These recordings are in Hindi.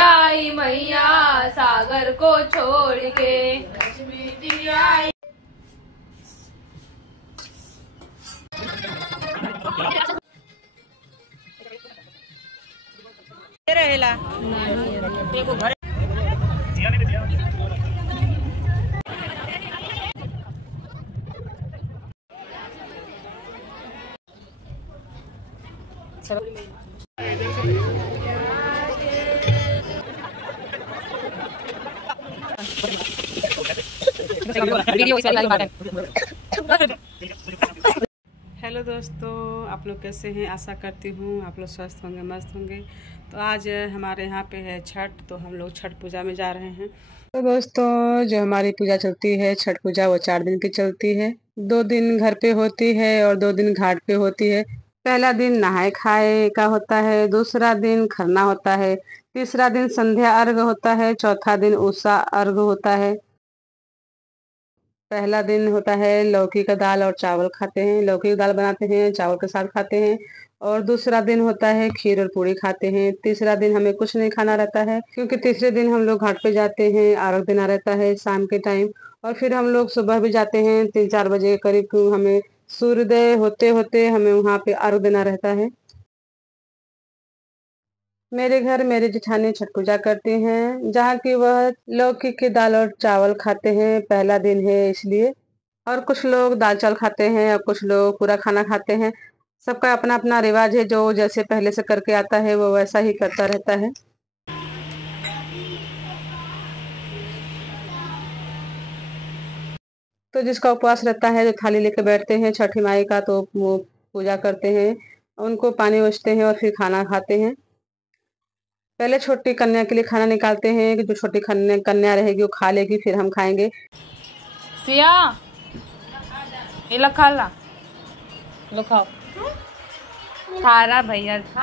आई मैया सागर को छोड़ के रहेला। हेलो दोस्तों, आप लोग कैसे हैं? आशा करती हूँ आप लोग स्वस्थ होंगे, मस्त होंगे। तो आज हमारे यहाँ पे है छठ, तो हम लोग छठ पूजा में जा रहे हैं। तो दोस्तों, जो हमारी पूजा चलती है छठ पूजा, वो 4 दिन की चलती है। 2 दिन घर पे होती है और 2 दिन घाट पे होती है। पहला दिन नहाए खाए का होता है, दूसरा दिन खरना होता है, तीसरा दिन संध्या अर्घ होता है, चौथा दिन उषा अर्घ होता है। पहला दिन होता है लौकी का दाल और चावल खाते हैं, लौकी की दाल बनाते हैं, चावल के साथ खाते हैं। और दूसरा दिन होता है खीर और पूड़ी खाते हैं। तीसरा दिन हमें कुछ नहीं खाना रहता है, क्योंकि तीसरे दिन हम लोग घाट पे जाते हैं, अर्घ देना रहता है शाम के टाइम। और फिर हम लोग सुबह भी जाते हैं 3-4 बजे के करीब, हमें सूर्योदय होते होते हमें वहाँ पे अर्घ देना रहता है। मेरे घर मेरी जेठानी छठ पूजा करती हैं, जहाँ की वह लौकी की दाल और चावल खाते हैं, पहला दिन है इसलिए। और कुछ लोग दाल चावल खाते हैं और कुछ लोग पूरा खाना खाते हैं। सबका अपना अपना रिवाज है, जो जैसे पहले से करके आता है वो वैसा ही करता रहता है। तो जिसका उपवास रहता है, जो थाली लेके बैठते हैं छठी माई का, तो वो पूजा करते हैं, उनको पानी उछते हैं और फिर खाना खाते हैं। पहले छोटी कन्या के लिए खाना निकालते हैं कि जो छोटी कन्या रहेगी वो खा लेगी, फिर हम खाएंगे। सिया ये खा ला, लो खाओ। खारा भैया तो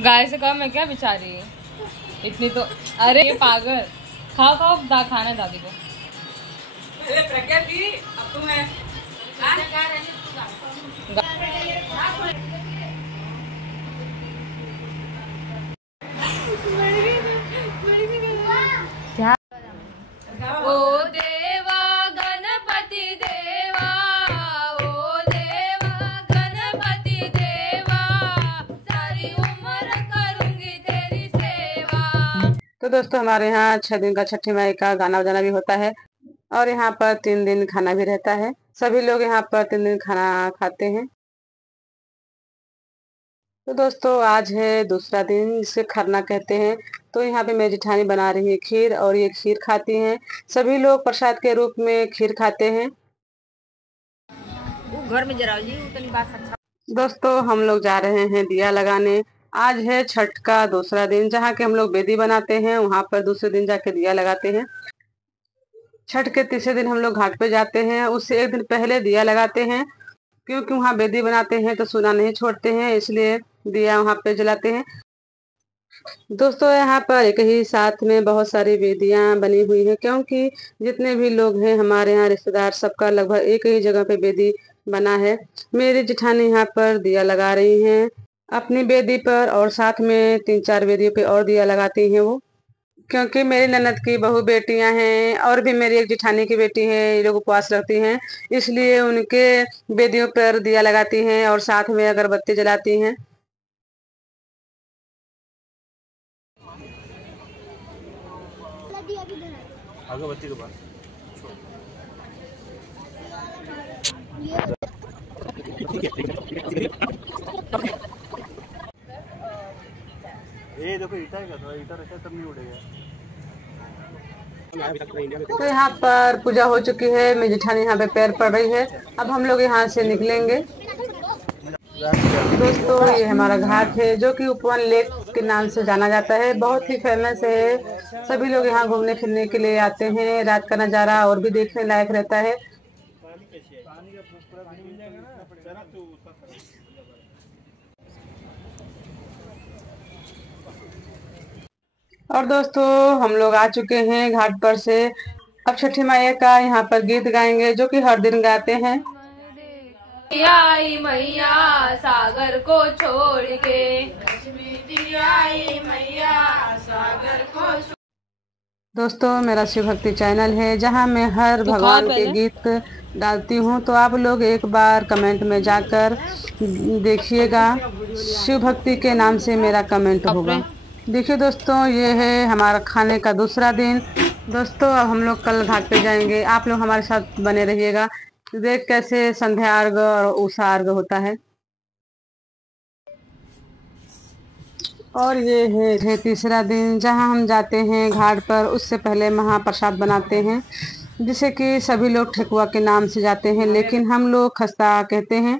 गाय से कम है क्या बेचारी इतनी? तो अरे ये पागल, खाओ खाओ, खाना है दादी को। प्रज्ञा जी अब तुम है क्या? ओ देवा गणपति देवा, ओ देवा गणपति देवा, सारी उम्र करूंगी तेरी सेवा। तो दोस्तों, हमारे यहाँ 6 दिन का छठी माई का गाना बजाना भी होता है और यहाँ पर 3 दिन खाना भी रहता है। सभी लोग यहाँ पर 3 दिन खाना खाते हैं। तो दोस्तों, आज है दूसरा दिन, जिसे खरना कहते हैं। तो यहाँ पे मेरी जेठानी बना रही है खीर और ये खीर खाती हैं। सभी लोग प्रसाद के रूप में खीर खाते हैं। घर में जरा जी उतनी बात अच्छा। दोस्तों, हम लोग जा रहे हैं दिया लगाने। आज है छठ का दूसरा दिन, जहाँ के हम लोग बेदी बनाते हैं, वहाँ पर दूसरे दिन जाके दिया लगाते हैं। छठ के तीसरे दिन हम लोग घाट पे जाते हैं, उससे एक दिन पहले दिया लगाते हैं, क्योंकि वहाँ बेदी बनाते हैं तो सोना नहीं छोड़ते हैं, इसलिए दिया वहाँ पे जलाते हैं। दोस्तों, यहाँ पर एक ही साथ में बहुत सारी बेदियां बनी हुई है, क्योंकि जितने भी लोग हैं हमारे यहाँ रिश्तेदार, सबका लगभग एक ही जगह पे बेदी बना है। मेरी जेठानी यहाँ पर दिया लगा रही हैं अपनी बेदी पर, और साथ में 3-4 बेदियों पे और दिया लगाती हैं वो, क्योंकि मेरी ननद की बहू बेटियां हैं और भी मेरी एक जेठानी की बेटी है, ये लोग उपवास रखती हैं, इसलिए उनके बेदियों पर दिया लगाती हैं और साथ में अगरबत्ती जलाती हैं। अगरबत्ती के पास ये देखो ईटा है, थोड़ा ईटा रखा तब नहीं उड़ेगा। तो यहाँ पर पूजा हो चुकी है, मेरी जेठानी यहाँ पे पैर पड़ रही है। अब हम लोग यहाँ से निकलेंगे। दोस्तों, ये हमारा घाट है, जो कि उपवन लेक के नाम से जाना जाता है, बहुत ही फेमस है। सभी लोग यहाँ घूमने फिरने के लिए आते हैं। रात का नज़ारा और भी देखने लायक रहता है। और दोस्तों, हम लोग आ चुके हैं घाट पर से। अब छठी मैया का यहाँ पर गीत गाएंगे जो कि हर दिन गाते हैं। आई मैया सागर को छोड़ के, आई मैया सागर को। दोस्तों मेरा शिव भक्ति चैनल है जहाँ मैं हर भगवान के गीत डालती हूँ, तो आप लोग एक बार कमेंट में जाकर देखिएगा। शिव भक्ति के नाम से मेरा कमेंट होगा। देखिए दोस्तों, ये है हमारा खाने का दूसरा दिन। दोस्तों अब हम लोग कल घाट पे जाएंगे, आप लोग हमारे साथ बने रहिएगा। देख कैसे संध्या अर्घ और उषा अर्घ होता है। और ये है तीसरा दिन जहां हम जाते हैं घाट पर। उससे पहले महाप्रसाद बनाते हैं, जिसे कि सभी लोग ठेकुआ के नाम से जाते हैं, लेकिन हम लोग खस्ता कहते हैं।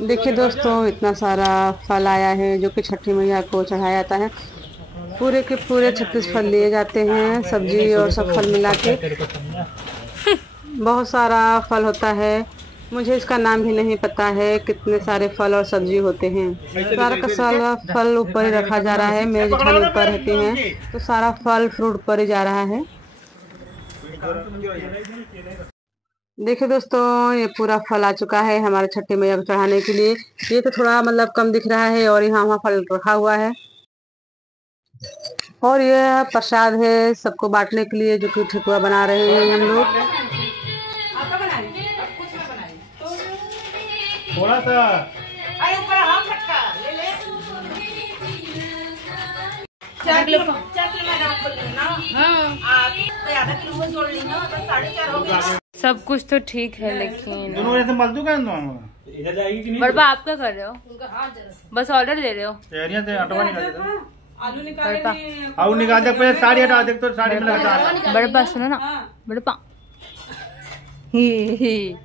देखिए दोस्तों, इतना सारा फल आया है जो कि छठी मैया को चढ़ाया जाता है। पूरे के पूरे 36 फल लिए जाते हैं, सब्जी और सब फल मिला के। बहुत सारा फल होता है, मुझे इसका नाम भी नहीं पता है कितने सारे फल और सब्जी होते हैं। सारा का सारा फल ऊपर ही रखा जा रहा है। मेरे जेठानी ऊपर रहती हैं तो सारा फल फ्रूट ऊपर ही जा रहा है। देखिए दोस्तों, ये पूरा फल आ चुका है हमारे छठी मैया को चढ़ाने के लिए। ये तो थोड़ा मतलब कम दिख रहा है और यहाँ वहाँ फल रखा हुआ है। और ये प्रसाद है सबको बांटने के लिए, जो कि ठेकुआ बना रहे हैं हम लोग। थोड़ा सा सब कुछ तो ठीक है, लेकिन इधर जाएगी कि नहीं? बड़बा आप क्या कर रहे हो? बस ऑर्डर दे रहे हो? आलू निकाल दे, पहले साड़ी हटा दे तो साड़ी में लगा। बड़बा सुनो ना, बड़बा ही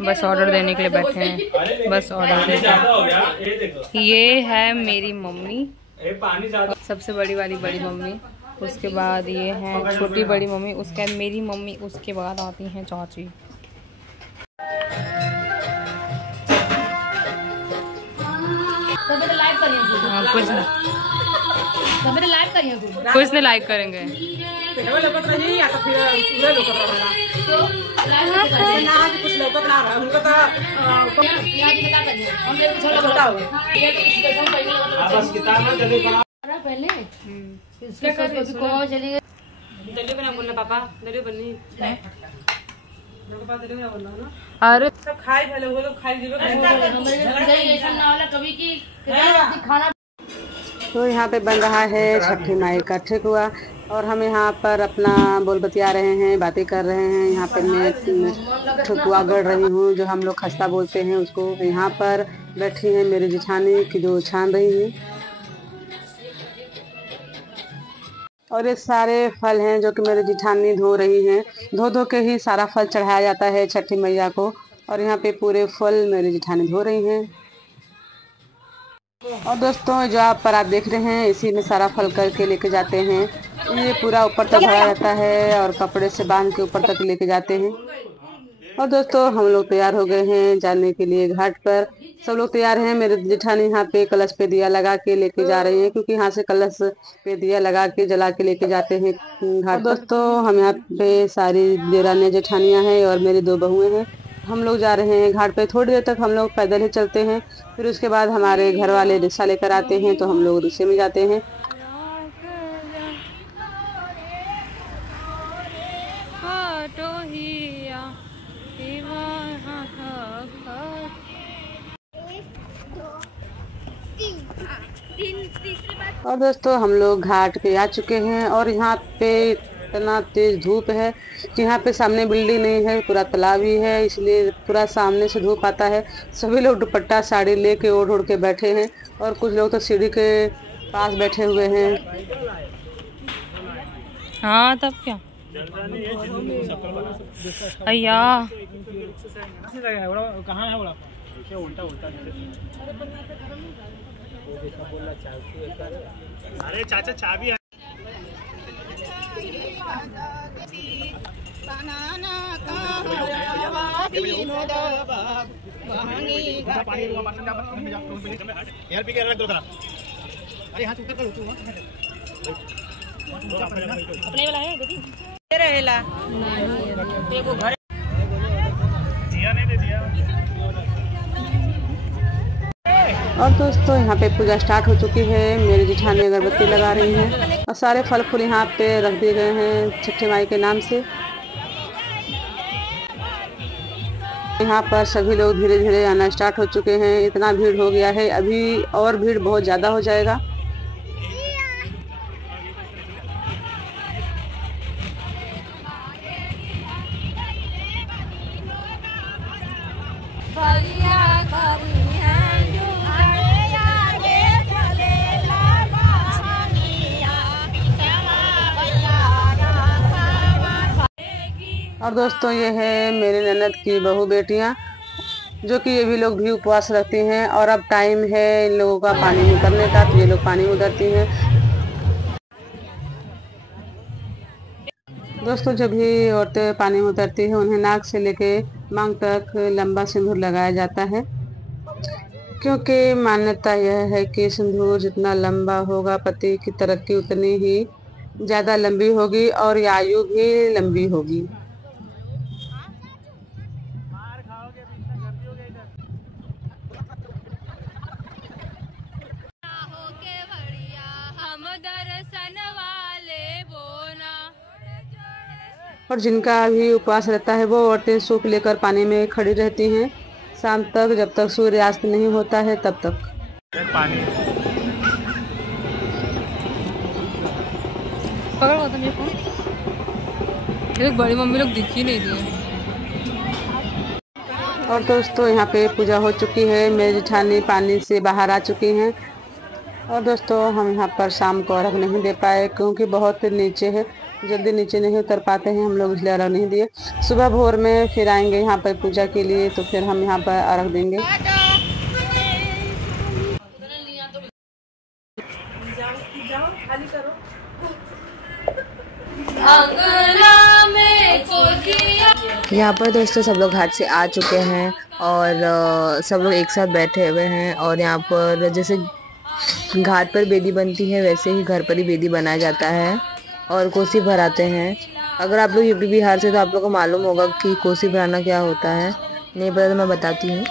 बस ऑर्डर देने के लिए बैठे हैं, बस ऑर्डर देने। ये है मेरी मम्मी, सबसे बड़ी वाली बड़ी मम्मी। उसके बाद ये है छोटी बड़ी मम्मी, उसके बाद मेरी मम्मी, उसके बाद आती हैं चाची। कुछ नहीं लाइक करेंगे। पापा अरे सब खाई पहले वो लोग खाई खाना। तो यहाँ पे बन रहा है छठी माई का ठेकुआ और हम यहाँ पर अपना बोल बतिया रहे हैं, बातें कर रहे हैं। यहाँ पे मैं ठेकुआ गढ़ रही हूँ, जो हम लोग खस्ता बोलते हैं उसको। यहाँ पर बैठी हैं मेरी जेठानी की जो छान रही है। और ये सारे फल हैं जो कि मेरी जेठानी धो रही हैं। धो धो के ही सारा फल चढ़ाया जाता है छठी मैया को। और यहाँ पे पूरे फल मेरी जेठानी धो रही हैं। और दोस्तों, जो आप देख रहे हैं, इसी में सारा फल करके लेके जाते हैं। ये पूरा ऊपर तक भरा रहता है और कपड़े से बांध के ऊपर तक लेके जाते हैं। और दोस्तों, हम लोग तैयार हो गए हैं जाने के लिए घाट पर। सब लोग तैयार हैं। मेरे जेठानी यहाँ पे कलश पे दिया लगा के लेके जा रही हैं, क्योंकि यहाँ से कलश पे दिया लगा के जला के लेके जाते हैं घाट। दोस्तों, हम यहाँ पे सारी देरानियाँ जेठानियाँ हैं और मेरी 2 बहुएं हैं। हम लोग जा रहे हैं घाट पे। थोड़ी देर तक हम लोग पैदल ही चलते हैं, फिर उसके बाद हमारे घर वाले रिक्शा लेकर आते हैं, तो हम लोग रिक्शे में जाते हैं। और दोस्तों, हम लोग घाट पे आ चुके हैं और यहाँ पे इतना तेज धूप है कि यहाँ पे सामने बिल्डिंग नहीं है, पूरा तालाब ही है, इसलिए पूरा सामने से धूप आता है। सभी लोग दुपट्टा साड़ी लेके ओढ़ ओढ़ के बैठे हैं और कुछ लोग तो सीढ़ी के पास बैठे हुए हैं। हाँ तब क्या अय्या कहाँ है? अरे चाचा चाबी यार पी के रख दो जरा। अरे हाथ ऊपर कर तू अपने वाला है देखी दे रहेला देखो घर दिया नहीं दे दिया। और दोस्तों यहाँ पे पूजा स्टार्ट हो चुकी है। मेरी जेठानी अगरबत्ती लगा रही हैं और सारे फल फूल यहाँ पे रख दिए गए हैं छठी माई के नाम से। यहाँ पर सभी लोग धीरे धीरे आना स्टार्ट हो चुके हैं। इतना भीड़ हो गया है, अभी और भीड़ बहुत ज़्यादा हो जाएगा। और दोस्तों ये है मेरे ननद की बहू बेटियां, जो कि ये भी लोग भी उपवास रखती हैं। और अब टाइम है इन लोगों का पानी में उतरने का, तो ये लोग पानी में उतरती हैं। दोस्तों जब भी औरतें पानी में उतरती हैं, उन्हें नाक से लेके मांग तक लंबा सिंदूर लगाया जाता है, क्योंकि मान्यता यह है कि सिंदूर जितना लंबा होगा, पति की तरक्की उतनी ही ज़्यादा लंबी होगी और आयु भी लंबी होगी। और जिनका भी उपवास रहता है वो औरतें सूप लेकर पानी में खड़ी रहती हैं शाम तक, जब तक सूर्यास्त नहीं होता है तब तक। पानी पकड़ गौतम ये फोन, एक बड़ी मम्मी लोग दिख ही नहीं दिए। और दोस्तों यहाँ पे पूजा हो चुकी है। मेरी जेठानी पानी से बाहर आ चुकी हैं। और दोस्तों हम यहाँ पर शाम को अर्घ नहीं दे पाए, क्योंकि बहुत नीचे है, जल्दी नीचे नहीं उतर पाते हैं हम लोग, इसलिए अर्घ नहीं दिए। सुबह भोर में फिर आएंगे यहाँ पर पूजा के लिए, तो फिर हम यहाँ पर अर्घ देंगे। यहाँ पर दोस्तों सब लोग घाट से आ चुके हैं और सब लोग एक साथ बैठे हुए हैं। और यहाँ पर जैसे घाट पर बेदी बनती है, वैसे ही घर पर ही बेदी बनाया जाता है और कोसी भराते हैं। अगर आप लोग यूपी बिहार से तो आप लोग को मालूम होगा कि कोसी भराना क्या होता है। नहीं पता तो मैं बताती हूँ।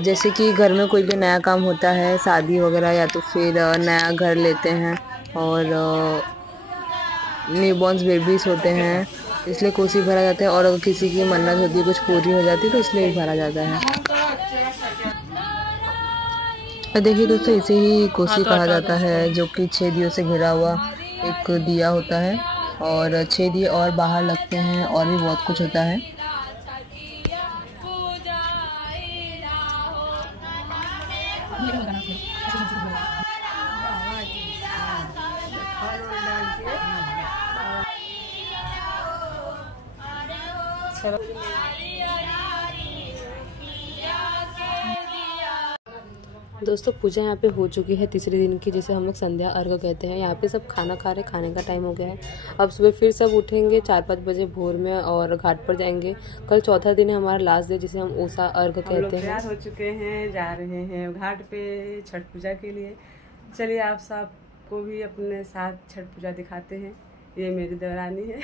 जैसे कि घर में कोई भी नया काम होता है, शादी वगैरह, या तो फिर नया घर लेते हैं और न्यूबॉर्न्स बेबीज होते हैं, इसलिए कोसी भरा जाता है। और अगर किसी की मन्नत होती है, कुछ पूरी हो जाती है, तो इसलिए भरा जाता है। देखिए दोस्तों, इसे ही कोसी कहा जाता है, जो कि 6 दियों से घिरा हुआ एक दिया होता है और 6 दिए और बाहर लगते हैं और भी बहुत कुछ होता है। दोस्तों पूजा यहाँ पे हो चुकी है तीसरे दिन की, जिसे हम लोग संध्या अर्घ कहते हैं। यहाँ पे सब खाना खा रहे, खाने का टाइम हो गया है। अब सुबह फिर सब उठेंगे 4-5 बजे भोर में और घाट पर जाएंगे। कल चौथा दिन है हमारा, लास्ट डे, जिसे हम ओसा अर्घ कहते हैं। तैयार हो चुके हैं, जा रहे हैं घाट पे छठ पूजा के लिए। चलिए आप सबको भी अपने साथ छठ पूजा दिखाते हैं। ये मेरी देवरानी है।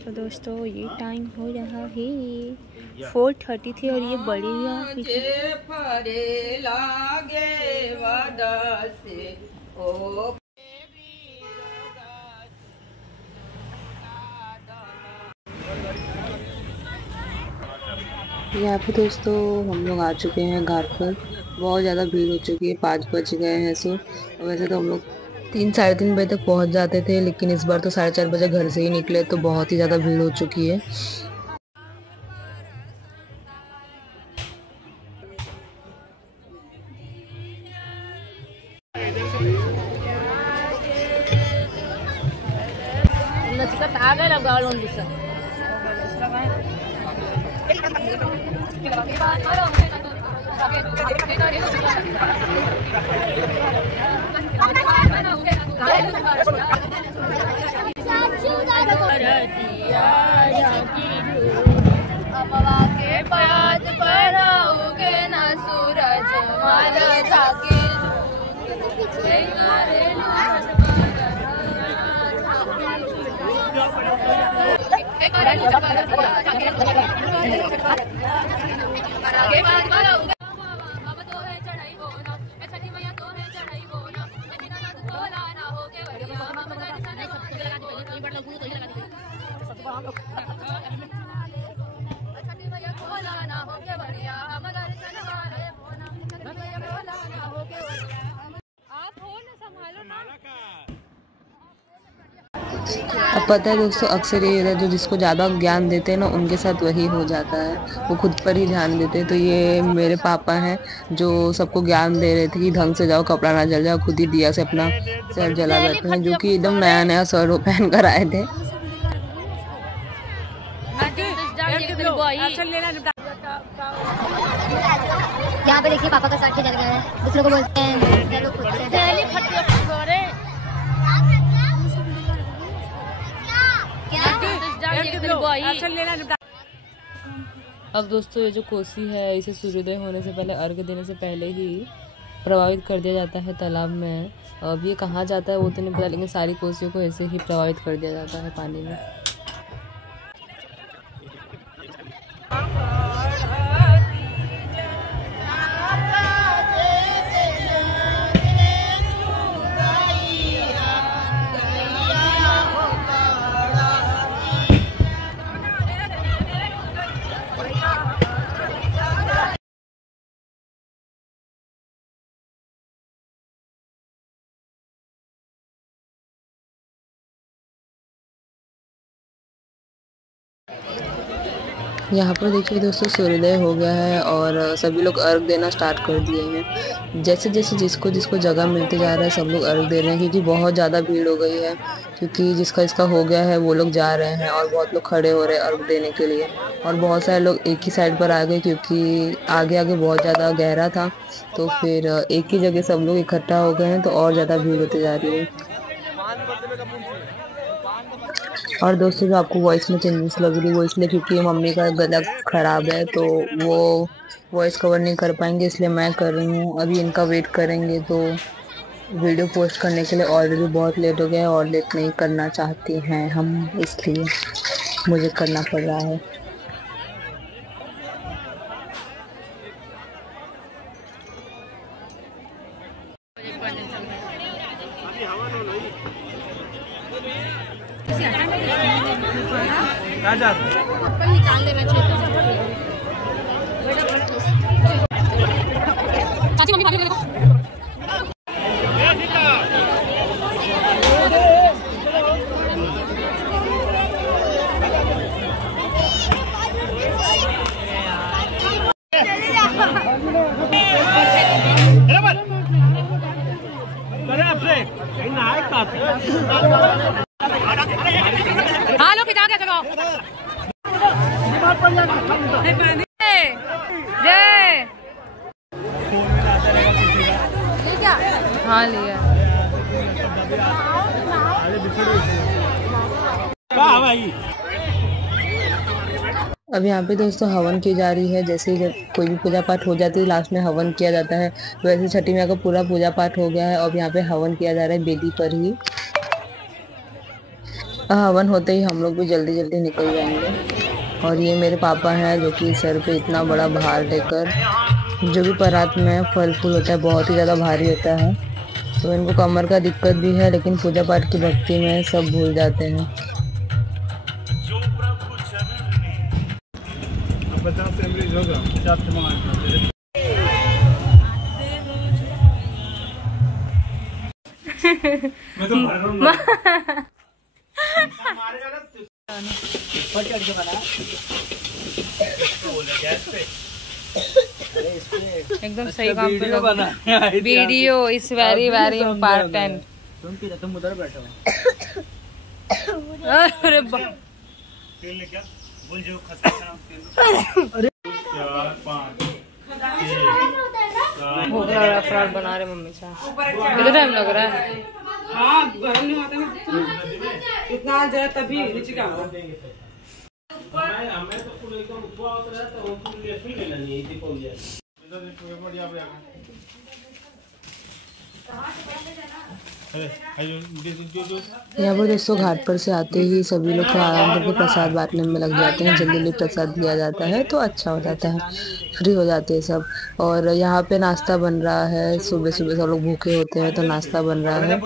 तो दोस्तों ये टाइम हो रहा है 4:30 थी और ये बड़ी यहाँ पे दोस्तों हम लोग आ चुके हैं घाट पर। बहुत ज़्यादा भीड़ हो चुकी है, 5 बज गए हैं। सो वैसे तो हम लोग 3-3:30 बजे तक पहुँच जाते थे, लेकिन इस बार तो 4:30 बजे घर से ही निकले, तो बहुत ही ज़्यादा भीड़ हो चुकी है। के बाद पढ़ाओगे ना सूरज मारा जाके अब पता है दोस्तों, अक्सर ये होता है जो जिसको ज़्यादा ज्ञान देते हैं ना उनके साथ वही हो जाता है, वो खुद पर ही ध्यान देते हैं। तो ये मेरे पापा हैं जो सबको ज्ञान दे रहे थे कि ढंग से जाओ, कपड़ा ना जल जाओ, खुद ही दिया से अपना सर जला बैठे हैं, जो कि एकदम नया नया सर वो पहन कर आए थे। यहाँ पे देखिए पापा का साथी जल गया है, दूसरों को बोलते हैं अब दोस्तों ये जो कोसी है इसे सूर्योदय होने से पहले, अर्घ देने से पहले ही प्रभावित कर दिया जाता है तालाब में। अब ये कहाँ जाता है वो तो नहीं पता, लेकिन सारी कोसियों को ऐसे ही प्रभावित कर दिया जाता है पानी में। यहाँ पर देखिए दोस्तों सूर्योदय हो गया है और सभी लोग अर्घ देना स्टार्ट कर दिए हैं। जैसे जैसे जिसको जिसको जगह मिलते जा रहा है सब लोग अर्घ दे रहे हैं, क्योंकि बहुत ज़्यादा भीड़ हो गई है। क्योंकि जिसका इसका हो गया है वो लोग जा रहे हैं और बहुत लोग खड़े हो रहे हैं अर्घ देने के लिए, और बहुत सारे लोग एक ही साइड पर आ गए क्योंकि आगे आगे बहुत ज़्यादा गहरा था। तो फिर एक ही जगह सब लोग इकट्ठा हो गए हैं, तो और ज़्यादा भीड़ होती जा रही है। और दोस्तों जो आपको वॉइस में चेंजेस लग रही है वो इसलिए क्योंकि मम्मी का गला ख़राब है, तो वो वॉइस कवर नहीं कर पाएंगे, इसलिए मैं कर रही हूँ। अभी इनका वेट करेंगे, तो वीडियो पोस्ट करने के लिए ऑलरेडी बहुत लेट हो गया है और लेट नहीं करना चाहती हैं हम, इसलिए मुझे करना पड़ रहा है। निकाल लेना चाहिए। चाची मम्मी भाभी देखो। हाँ लो खिंचा के चलो। हाँ लिया। अब यहाँ पे दोस्तों हवन की जा रही है। जैसे ही जब कोई भी पूजा पाठ हो जाती है लास्ट में हवन किया जाता है, वैसे छठी मैया का पूरा पूजा पाठ हो गया है। अब यहाँ पे हवन किया जा रहा है बेदी पर ही। हवन होते ही हम लोग भी जल्दी जल्दी निकल जाएंगे। और ये मेरे पापा हैं जो कि सर पे इतना बड़ा भार लेकर, जो भी परात में फल फूल होता है बहुत ही ज़्यादा भारी होता है, तो इनको कमर का दिक्कत भी है, लेकिन पूजा पाठ की भक्ति में सब भूल जाते हैं। एकदम सही काम पे लगा। Video is very very important. तुम उधर बैठो। अरे बोल जो खस्ता। अरे 4 5 भूख लग रहा है, फ्राड बना रहे मम्मी चाय। कितना टाइम लग रहा है? हाँ गर्म नहीं होता इतना जाए तभी नीचे का यहाँ पर दोस्तों घाट पर से आते ही सभी लोग तो आराम करके प्रसाद बांटने में लग जाते हैं। जल्दी जल्दी प्रसाद दिया जाता है तो अच्छा हो जाता है, फ्री हो जाते हैं सब। और यहाँ पे नाश्ता बन रहा है, सुबह सुबह सब लोग भूखे होते हैं तो नाश्ता बन रहा है।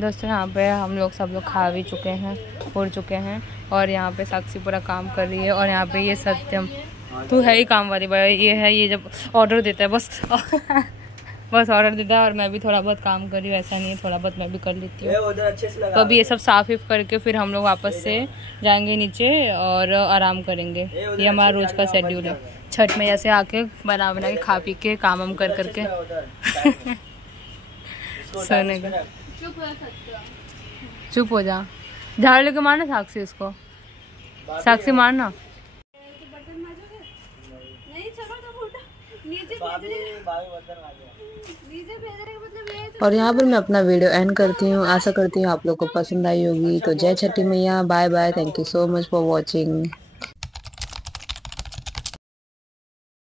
दोस्तों यहाँ पे हम लोग सब लोग खा भी चुके हैं, उड़ चुके हैं। और यहाँ पे साक्षी पूरा काम कर रही है। और यहाँ पे ये सत्यम, तू है ही काम वाली भाई, ये है ये जब ऑर्डर देता है बस बस ऑर्डर देता है। और मैं भी थोड़ा बहुत काम कर रही हूँ, ऐसा नहीं है, थोड़ा बहुत मैं भी कर लेती हूँ। तो अभी ये सब साफ इफ करके फिर हम लोग वापस से जाएंगे नीचे और आराम करेंगे। ये हमारा रोज का शेड्यूल है। छठ में जैसे आके बना के खा पी के काम वाम कर करके सोने का। चुप हो जा, झाड़ लेके मारना साक्षी, इसको साक्षी मारना। और यहाँ पर मैं अपना वीडियो एंड करती हूँ। आशा करती हूँ आप लोग को पसंद आई होगी। तो जय Chhathi Maiya, bye bye, thank you so much for watching.